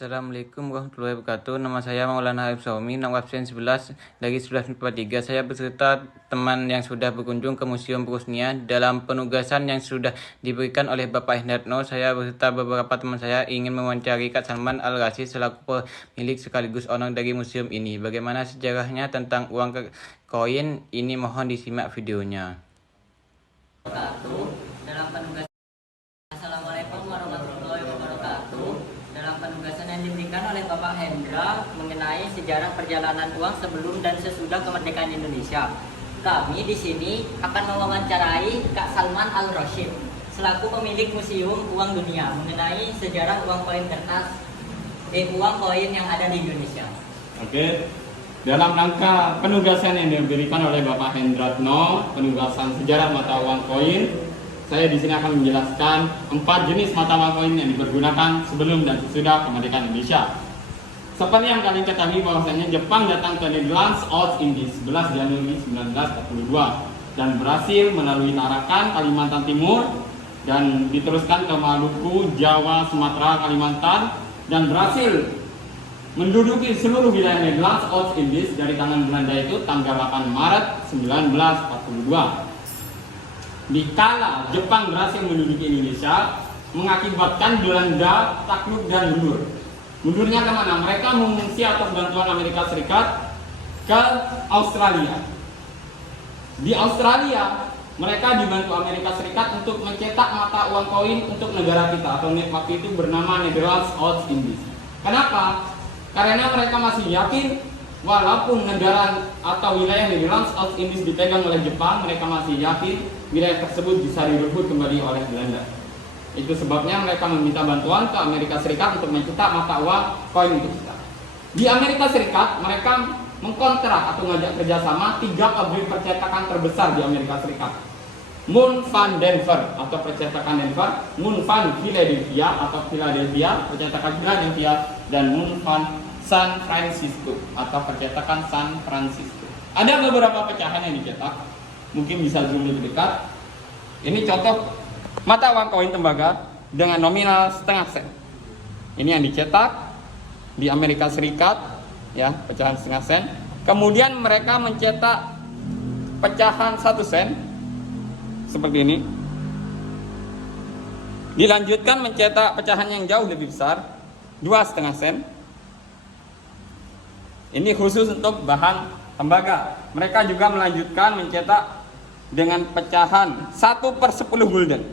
Assalamualaikum warahmatullahi wabarakatuh. Nama saya Maulana Arif Saumi, nomor absen 11 dari 1143. Saya beserta teman yang sudah berkunjung ke Museum Prusnia. Dalam penugasan yang sudah diberikan oleh Bapak Hendarto, saya beserta beberapa teman saya ingin mewawancari Kak Salman Al-Rasyid selaku pemilik sekaligus owner dari museum ini. Bagaimana sejarahnya tentang uang koin ini, mohon disimak videonya. Dalam penugasan Assalamualaikum warahmatullahi wabarakatuh. Dalam penugasan yang diberikan oleh Bapak Hendra mengenai sejarah perjalanan uang sebelum dan sesudah kemerdekaan Indonesia, kami di sini akan mewawancarai Kak Salman Al-Rasyid selaku pemilik Museum Uang Dunia mengenai sejarah uang koin kertas uang koin yang ada di Indonesia. Oke. Dalam rangka penugasan yang diberikan oleh Bapak Hendratno, penugasan sejarah mata uang koin, saya di sini akan menjelaskan 4 jenis mata uang koin yang dipergunakan sebelum dan sesudah kemerdekaan Indonesia. Seperti yang kalian ketahui bahwasanya Jepang datang ke Netherlands East Indies 11 Januari 1942 dan berhasil melalui Tarakan, Kalimantan Timur dan diteruskan ke Maluku, Jawa, Sumatera, Kalimantan dan berhasil menduduki seluruh wilayah Netherlands East Indies dari tangan Belanda itu tanggal 8 Maret 1942. Dikala Jepang berhasil menduduki Indonesia, mengakibatkan Belanda takluk dan mundur. Mundurnya kemana? Mereka mengungsi atas bantuan Amerika Serikat ke Australia. Di Australia, mereka dibantu Amerika Serikat untuk mencetak mata uang koin untuk negara kita, atau waktu itu bernama Netherlands East Indies. Kenapa? Karena mereka masih yakin walaupun negara atau wilayah Netherlands East Indies dipegang oleh Jepang, mereka masih yakin wilayah tersebut bisa direbut kembali oleh Belanda. Itu sebabnya mereka meminta bantuan ke Amerika Serikat untuk mencetak mata uang koin untuk kita. Di Amerika Serikat, mereka mengkontrak atau mengajak kerjasama 3 pabrik percetakan terbesar di Amerika Serikat. Moon Van Denver atau percetakan Denver, Moon Van Philadelphia atau Philadelphia, percetakan Philadelphia, dan Moon Van San Francisco atau percetakan San Francisco. Ada beberapa pecahan yang dicetak, mungkin bisa zoom lebih dekat. Ini contoh mata uang koin tembaga dengan nominal setengah sen. Ini yang dicetak di Amerika Serikat, ya, pecahan setengah sen. Kemudian mereka mencetak pecahan 1 sen seperti ini. Dilanjutkan mencetak pecahan yang jauh lebih besar, 2,5 sen. Ini khusus untuk bahan tembaga. Mereka juga melanjutkan mencetak dengan pecahan 1/10 gulden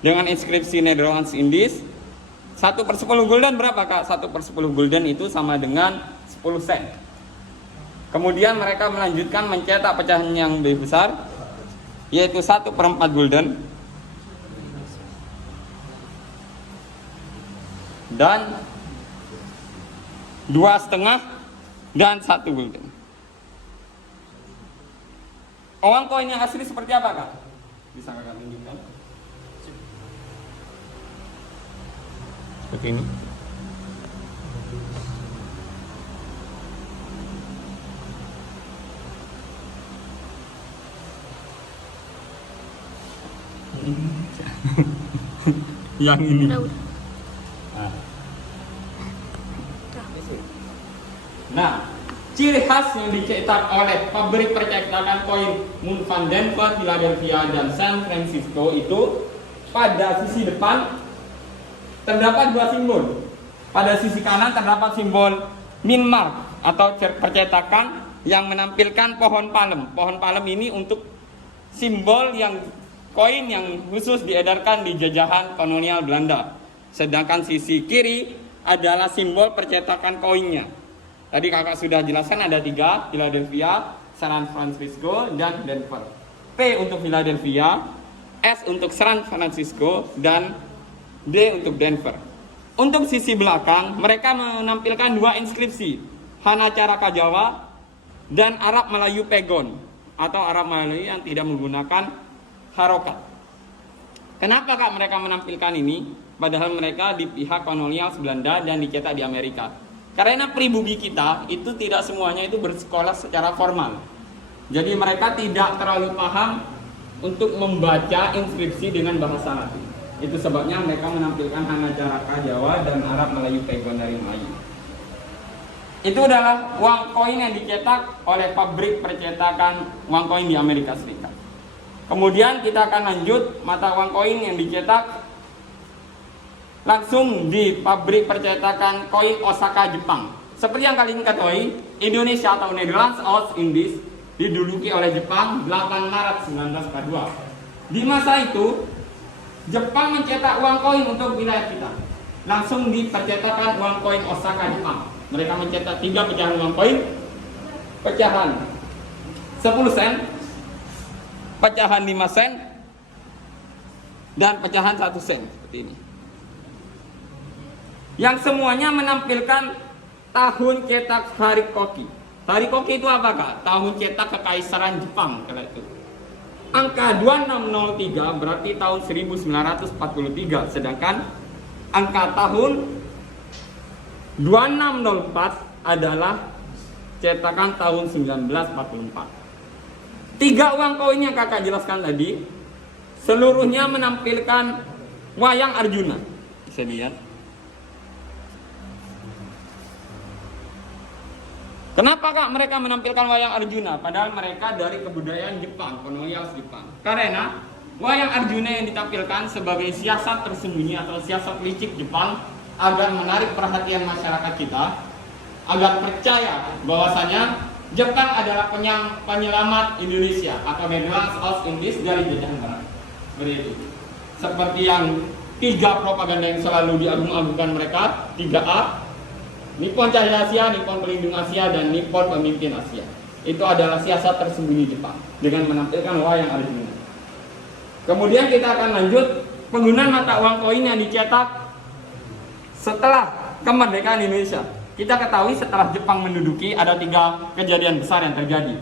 dengan inskripsi Netherlands Indies. 1/10 gulden berapa, Kak? 1/10 gulden itu sama dengan 10 sen. Kemudian mereka melanjutkan mencetak pecahan yang lebih besar, yaitu 1/4 gulden dan 2,5 dan 1 gulden. Uang koin yang asli seperti apa, Kak? Bisa Kakak tunjukkan? Seperti ini. Yang ini. Nah, ciri khas yang dicetak oleh pabrik percetakan koin Moon Van Denver, Philadelphia, dan San Francisco itu pada sisi depan terdapat 2 simbol. Pada sisi kanan terdapat simbol Minmark atau percetakan yang menampilkan pohon palem. Pohon palem ini untuk simbol yang koin yang khusus diedarkan di jajahan kolonial Belanda. Sedangkan sisi kiri adalah simbol percetakan koinnya. Tadi Kakak sudah jelaskan ada 3, Philadelphia, San Francisco, dan Denver. P untuk Philadelphia, S untuk San Francisco, dan D untuk Denver. Untuk sisi belakang, mereka menampilkan 2 inskripsi, Hana Caraka Jawa dan Arab Melayu Pegon atau Arab Melayu yang tidak menggunakan harokat. Kenapa, Kak, mereka menampilkan ini? Padahal mereka di pihak kolonial Belanda dan dicetak di Amerika. Karena pribumi kita itu tidak semuanya itu bersekolah secara formal. Jadi mereka tidak terlalu paham untuk membaca inskripsi dengan bahasa Latin. Itu sebabnya mereka menampilkan Hanacaraka Jawa dan Arab Melayu Pegon dari Melayu. Itu adalah uang koin yang dicetak oleh pabrik percetakan uang koin di Amerika Serikat. Kemudian kita akan lanjut mata uang koin yang dicetak langsung di pabrik percetakan koin Osaka, Jepang. Seperti yang kalian ketahui, Indonesia atau Netherlands Oost Indies diduduki oleh Jepang 8 Maret 1942. Di masa itu, Jepang mencetak uang koin untuk wilayah kita. Langsung di percetakan uang koin Osaka, Jepang. Mereka mencetak 3 pecahan uang koin. Pecahan 10 sen, pecahan 5 sen, dan pecahan 1 sen seperti ini. Yang semuanya menampilkan tahun cetak Harikoki. Harikoki itu apakah? Tahun cetak Kekaisaran Jepang kala itu. Angka 2603 berarti tahun 1943, sedangkan angka tahun 2604 adalah cetakan tahun 1944. 3 uang koin yang kakak jelaskan tadi seluruhnya menampilkan wayang Arjuna. Bisa dilihat. Kenapa kak mereka menampilkan wayang Arjuna? Padahal mereka dari kebudayaan Jepang, kolonial Jepang. Karena wayang Arjuna yang ditampilkan sebagai siasat tersembunyi atau siasat licik Jepang agar menarik perhatian masyarakat kita, agar percaya bahwasanya Jepang adalah penyelamat Indonesia atau Netherlands Oost Indies dari jajahan barat. Begitu. Seperti yang 3 propaganda yang selalu diagung-agungkan mereka, 3A. Nippon Cahaya Asia, Nippon Pelindung Asia, dan Nippon Pemimpin Asia. Itu adalah siasat tersembunyi Jepang dengan menampilkan wayang Arjuna. Kemudian kita akan lanjut penggunaan mata uang koin yang dicetak setelah kemerdekaan Indonesia. Kita ketahui setelah Jepang menduduki ada 3 kejadian besar yang terjadi.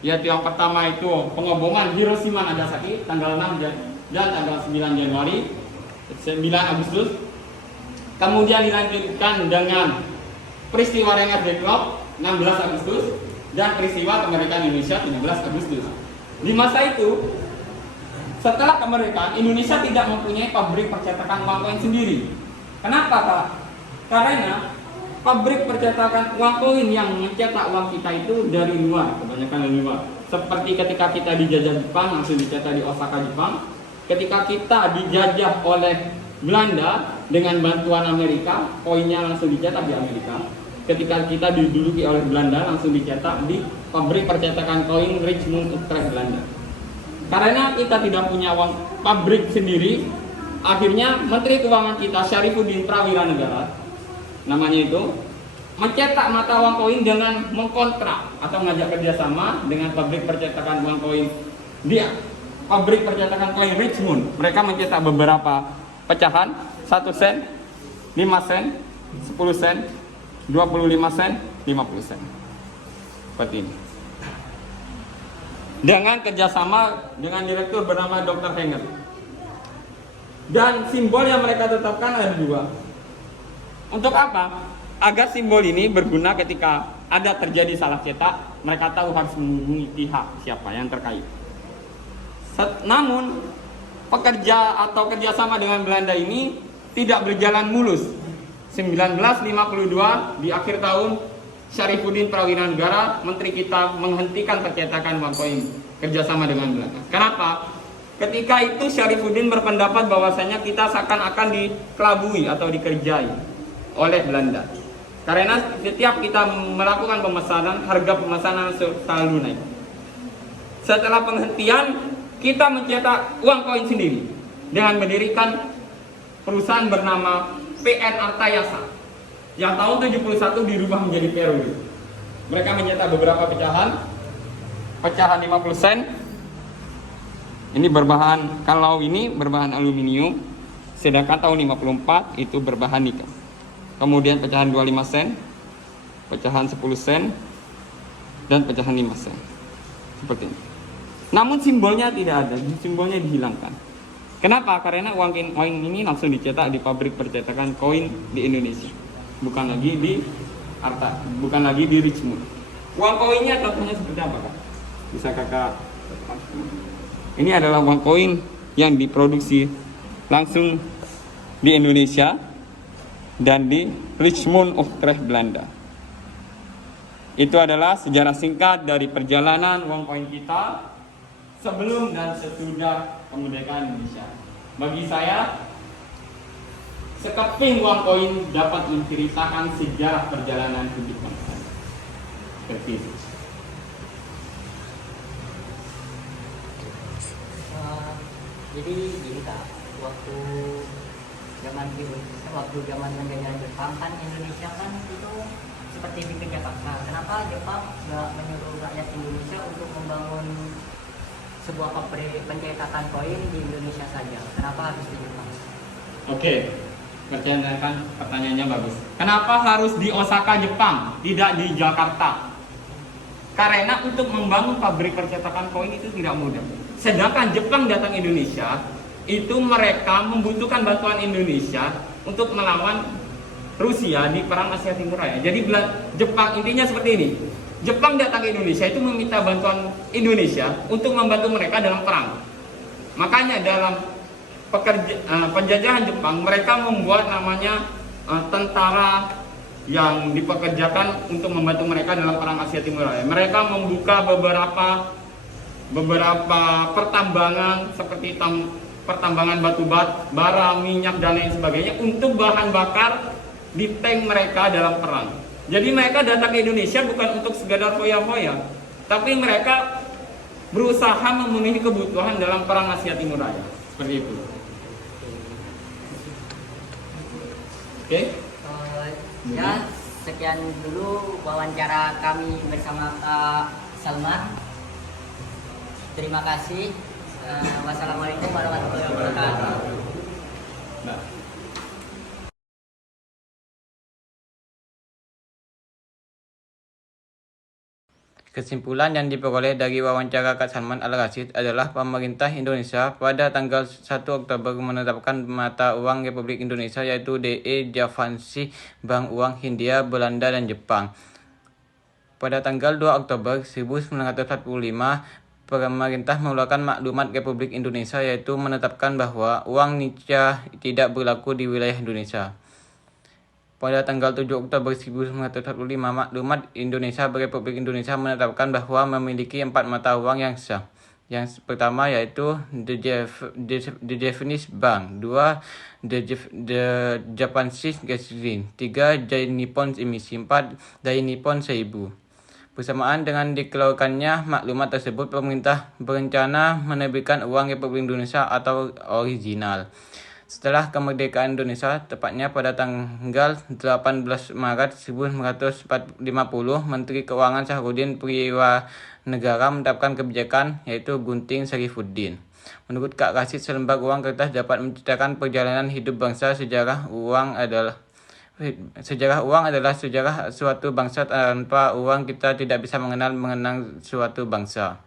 Yaitu yang pertama itu pengeboman Hiroshima Nagasaki tanggal 6 dan tanggal 9 Januari 9 Agustus. Kemudian dilanjutkan dengan peristiwa Rengas Dengklok 16 Agustus dan peristiwa kemerdekaan Indonesia 17 Agustus. Di masa itu, setelah kemerdekaan, Indonesia tidak mempunyai pabrik percetakan uang koin sendiri. Kenapa kak? Karena pabrik percetakan uang koin yang mencetak uang kita itu dari luar, kebanyakan dari luar. Seperti ketika kita dijajah Jepang, langsung dicetak di Osaka, Jepang. Ketika kita dijajah oleh Belanda dengan bantuan Amerika, koinnya langsung dicetak di Amerika. Ketika kita diduduki oleh Belanda, langsung dicetak di pabrik percetakan koin Richmond, Utrecht, Belanda. Karena kita tidak punya uang pabrik sendiri, akhirnya Menteri Keuangan kita Syarifuddin Prawiranegara, namanya itu, mencetak mata uang koin dengan mengkontrak atau mengajak kerjasama dengan pabrik percetakan uang koin dia. Pabrik percetakan koin Richmond, mereka mencetak beberapa pecahan 1 sen, 5 sen, 10 sen, 25 sen, 50 sen. Seperti ini. Dengan kerjasama dengan direktur bernama Dr. Henger. Dan simbol yang mereka tetapkan ada 2. Untuk apa? Agar simbol ini berguna ketika ada terjadi salah cetak, mereka tahu harus menghubungi pihak siapa yang terkait. Namun pekerja atau kerjasama dengan Belanda ini tidak berjalan mulus. 1952 di akhir tahun, Syarifuddin Prawiranegara, menteri kita, menghentikan percetakan uang koin kerjasama dengan Belanda. Kenapa? Ketika itu Syarifuddin berpendapat bahwasanya kita seakan-akan dikelabui atau dikerjai oleh Belanda. Karena setiap kita melakukan pemesanan, harga pemesanan selalu naik. Setelah penghentian, kita mencetak uang koin sendiri dengan mendirikan perusahaan bernama PN Artayasa yang tahun 71 dirubah menjadi Peru. Mereka mencetak beberapa pecahan 50 sen. Ini berbahan, kalau ini berbahan aluminium, sedangkan tahun 54 itu berbahan nikel. Kemudian pecahan 25 sen, pecahan 10 sen, dan pecahan 5 sen. Seperti ini. Namun simbolnya tidak ada, simbolnya dihilangkan. Kenapa? Karena uang koin ini langsung dicetak di pabrik percetakan koin di Indonesia, bukan lagi di Richmond. Uang koinnya contohnya seperti apa kak? Bisa kakak? Ini adalah uang koin yang diproduksi langsung di Indonesia dan di Richmond, Utrecht, Belanda. Itu adalah sejarah singkat dari perjalanan uang koin kita sebelum dan sesudah kemerdekaan Indonesia. Bagi saya, sekeping uang koin dapat menceritakan sejarah perjalanan hidup bangsa. Seperti itu. Jadi gini Kak, waktu zaman menjajah Jepang kan Indonesia kan itu seperti bikin Jakarta. Kenapa Jepang nggak menyuruh rakyat Indonesia untuk membangun sebuah pabrik pencetakan koin di Indonesia saja? Kenapa harus di Jepang? Oke, pertanyaannya bagus. Kenapa harus di Osaka, Jepang, tidak di Jakarta? Karena untuk membangun pabrik percetakan koin itu tidak mudah. Sedangkan Jepang datang ke Indonesia, itu mereka membutuhkan bantuan Indonesia untuk melawan Rusia di perang Asia Timur Raya. Jadi Jepang intinya seperti ini. Jepang datang ke Indonesia itu meminta bantuan Indonesia untuk membantu mereka dalam perang. Makanya dalam penjajahan Jepang mereka membuat namanya tentara yang dipekerjakan untuk membantu mereka dalam perang Asia Timur Raya. Mereka membuka beberapa pertambangan seperti pertambangan batu bara, minyak dan lain sebagainya untuk bahan bakar di tank mereka dalam perang. Jadi mereka datang ke Indonesia bukan untuk sekedar foya-foya, tapi mereka berusaha memenuhi kebutuhan dalam perang Asia Timur Raya. Seperti itu. Oke? Ya, sekian dulu wawancara kami bersama Kak Salman. Terima kasih. Wassalamualaikum warahmatullahi wabarakatuh. Nah. Kesimpulan yang diperoleh dari wawancara Kak Salman Al-Rashid adalah pemerintah Indonesia pada tanggal 1 Oktober menetapkan mata uang Republik Indonesia yaitu DE Javansi, Bank Uang Hindia, Belanda, dan Jepang. Pada tanggal 2 Oktober 1945, pemerintah mengeluarkan maklumat Republik Indonesia yaitu menetapkan bahwa uang nica tidak berlaku di wilayah Indonesia. Pada tanggal 7 Oktober 1945, maklumat Indonesia Republik Indonesia menetapkan bahwa memiliki 4 mata uang yang sah. Yang pertama yaitu The Japanese Bank, 2 The Japanese Gasoline, 3 Dai Nippon Emisi, 4 Dai Nippon 1000. Bersamaan dengan dikeluarkannya maklumat tersebut, pemerintah berencana menerbitkan uang Republik Indonesia atau original. Setelah kemerdekaan Indonesia, tepatnya pada tanggal 18 Maret 1950, Menteri Keuangan Sahrudin Priwanegara menetapkan kebijakan yaitu Gunting Sarifuddin. Menurut Kak Rashid, selembar uang kertas dapat menceritakan perjalanan hidup bangsa. Sejarah uang adalah sejarah suatu bangsa. Tanpa uang kita tidak bisa mengenang suatu bangsa.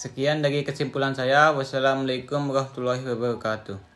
Sekian dari kesimpulan saya. Wassalamualaikum warahmatullahi wabarakatuh.